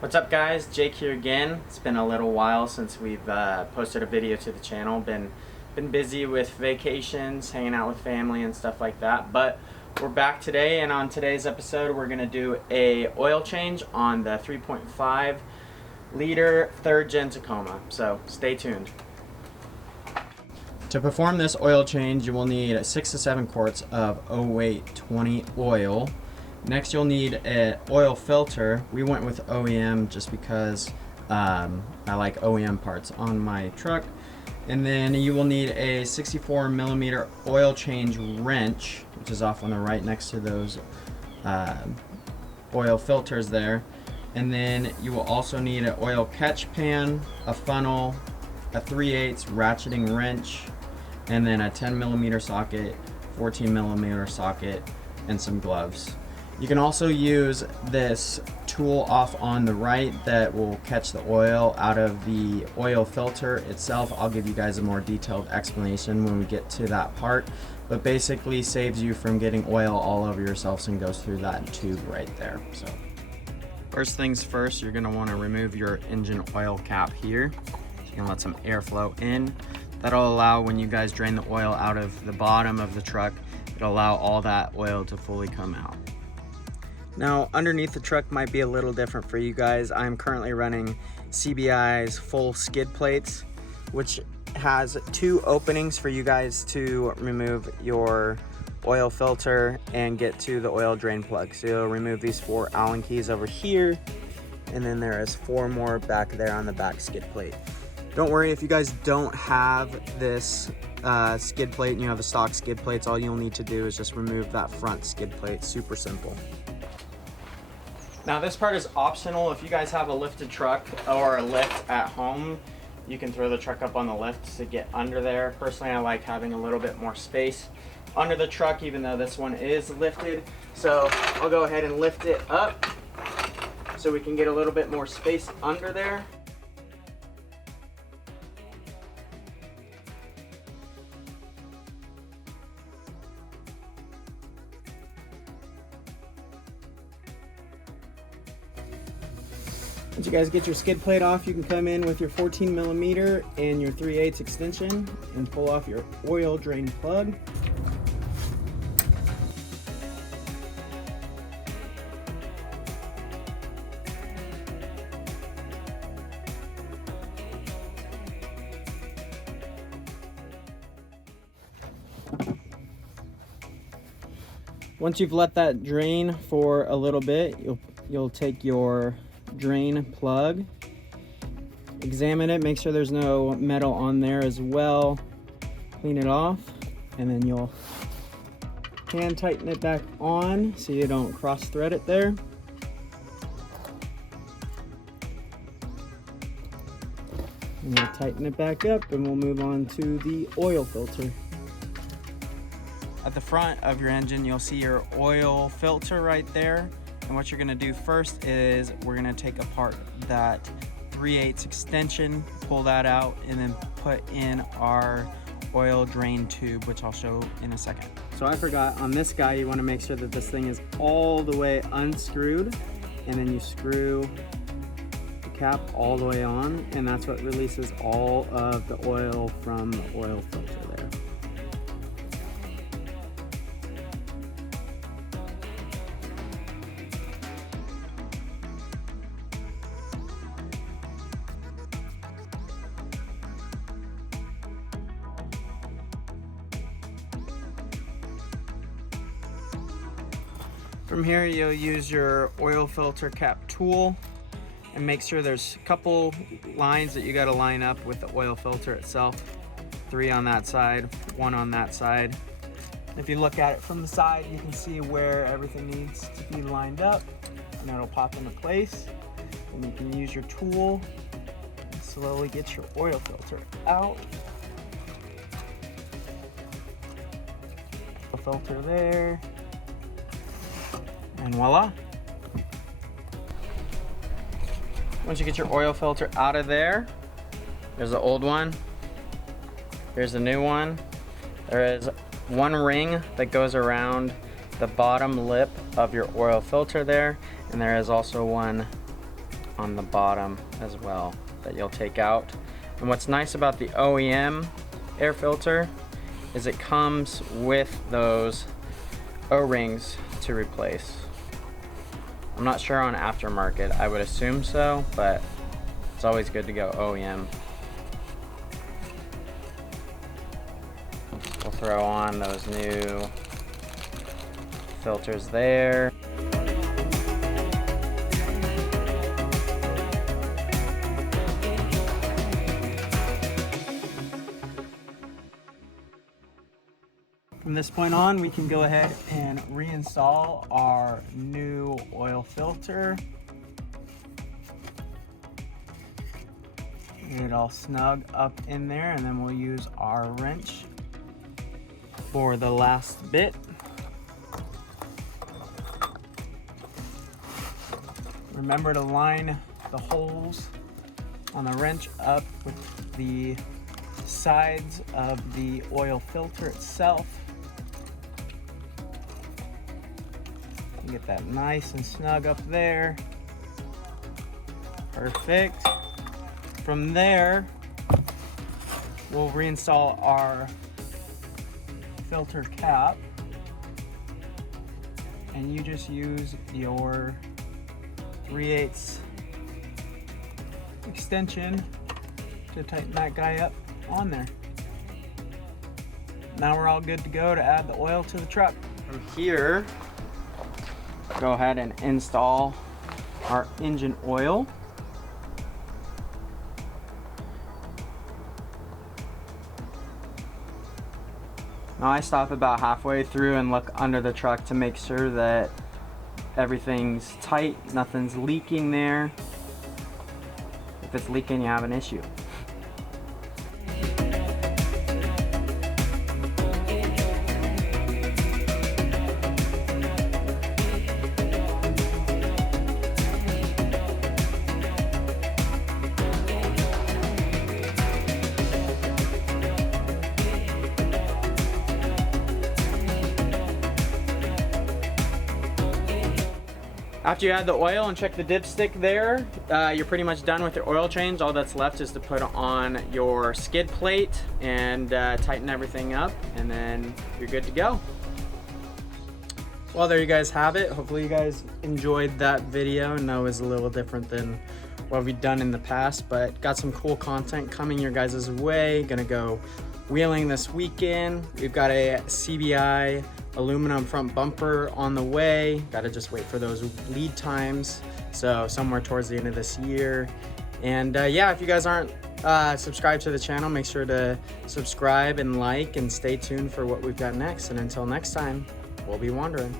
What's up guys, Jake here again. It's been a little while since we've posted a video to the channel. Been busy with vacations, hanging out with family and stuff like that, but we're back today, and on today's episode we're gonna do a oil change on the 3.5 liter 3rd gen Tacoma, so stay tuned. To perform this oil change, you will need 6 to 7 quarts of 0820 oil. Next, you'll need an oil filter. We went with OEM just because I like OEM parts on my truck. And then you will need a 64mm oil change wrench, which is off on the right next to those oil filters there. And then you will also need an oil catch pan, a funnel, a 3/8 ratcheting wrench, and then a 10mm socket, 14mm socket, and some gloves. You can also use this tool off on the right that will catch the oil out of the oil filter itself. I'll give you guys a more detailed explanation when we get to that part, but basically saves you from getting oil all over yourselves and goes through that tube right there. So first things first, you're going to want to remove your engine oil cap here. You can let some airflow in. That'll allow, when you guys drain the oil out of the bottom of the truck, it'll allow all that oil to fully come out. Now, underneath the truck might be a little different for you guys. I'm currently running CBI's full skid plates, which has 2 openings for you guys to remove your oil filter and get to the oil drain plug. So you'll remove these 4 Allen keys over here, and then there is 4 more back there on the back skid plate. Don't worry if you guys don't have this skid plate and you have the stock skid plates. All you'll need to do is just remove that front skid plate. Super simple. Now this part is optional. If you guys have a lifted truck or a lift at home, you can throw the truck up on the lift to get under there. Personally, I like having a little bit more space under the truck, even though this one is lifted. So I'll go ahead and lift it up so we can get a little bit more space under there. Once you guys get your skid plate off, you can come in with your 14mm and your 3/8 extension and pull off your oil drain plug. Once you've let that drain for a little bit, you'll take your drain plug, examine it, make sure there's no metal on there as well, clean it off, and then you'll hand tighten it back on so you don't cross thread it there. And we'll tighten it back up and we'll move on to the oil filter. At the front of your engine, you'll see your oil filter right there. And what you're gonna do first is we're gonna take apart that 3/8 extension, pull that out, and then put in our oil drain tube, which I'll show in a second. So I forgot, on this guy, you wanna make sure that this thing is all the way unscrewed, and then you screw the cap all the way on, and that's what releases all of the oil from the oil filter there. From here, you'll use your oil filter cap tool and make sure there's a couple lines that you got to line up with the oil filter itself. 3 on that side, 1 on that side. If you look at it from the side, you can see where everything needs to be lined up, and it'll pop into place. And you can use your tool and slowly get your oil filter out. Oil filter there. And voila. Once you get your oil filter out of there, there's the old one, here's the new one. There is 1 ring that goes around the bottom lip of your oil filter there, and there is also one on the bottom as well that you'll take out. And what's nice about the OEM air filter is it comes with those O-rings to replace. I'm not sure on aftermarket, I would assume so, but it's always good to go OEM. We'll throw on those new filters there. From this point on, we can go ahead and reinstall our new oil filter. Get it all snug up in there, and then we'll use our wrench for the last bit. Remember to line the holes on the wrench up with the sides of the oil filter itself. Get that nice and snug up there. Perfect. From there, we'll reinstall our filter cap, and you just use your 3/8 extension to tighten that guy up on there. Now we're all good to go to add the oil to the truck. From here, go ahead and install our engine oil. Now I stop about halfway through and look under the truck to make sure that everything's tight, nothing's leaking there. If it's leaking, you have an issue. After you add the oil and check the dipstick there, you're pretty much done with your oil change. All that's left is to put on your skid plate and tighten everything up, and then you're good to go. Well, there you guys have it. Hopefully you guys enjoyed that video. I know it was a little different than what we've done in the past, but got some cool content coming your guys' way. Gonna go wheeling this weekend. We've got a CBI aluminum front bumper on the way. Gotta just wait for those lead times, so somewhere towards the end of this year. And yeah, if you guys aren't subscribed to the channel, make sure to subscribe and like, and stay tuned for what we've got next. And until next time, we'll be wandering.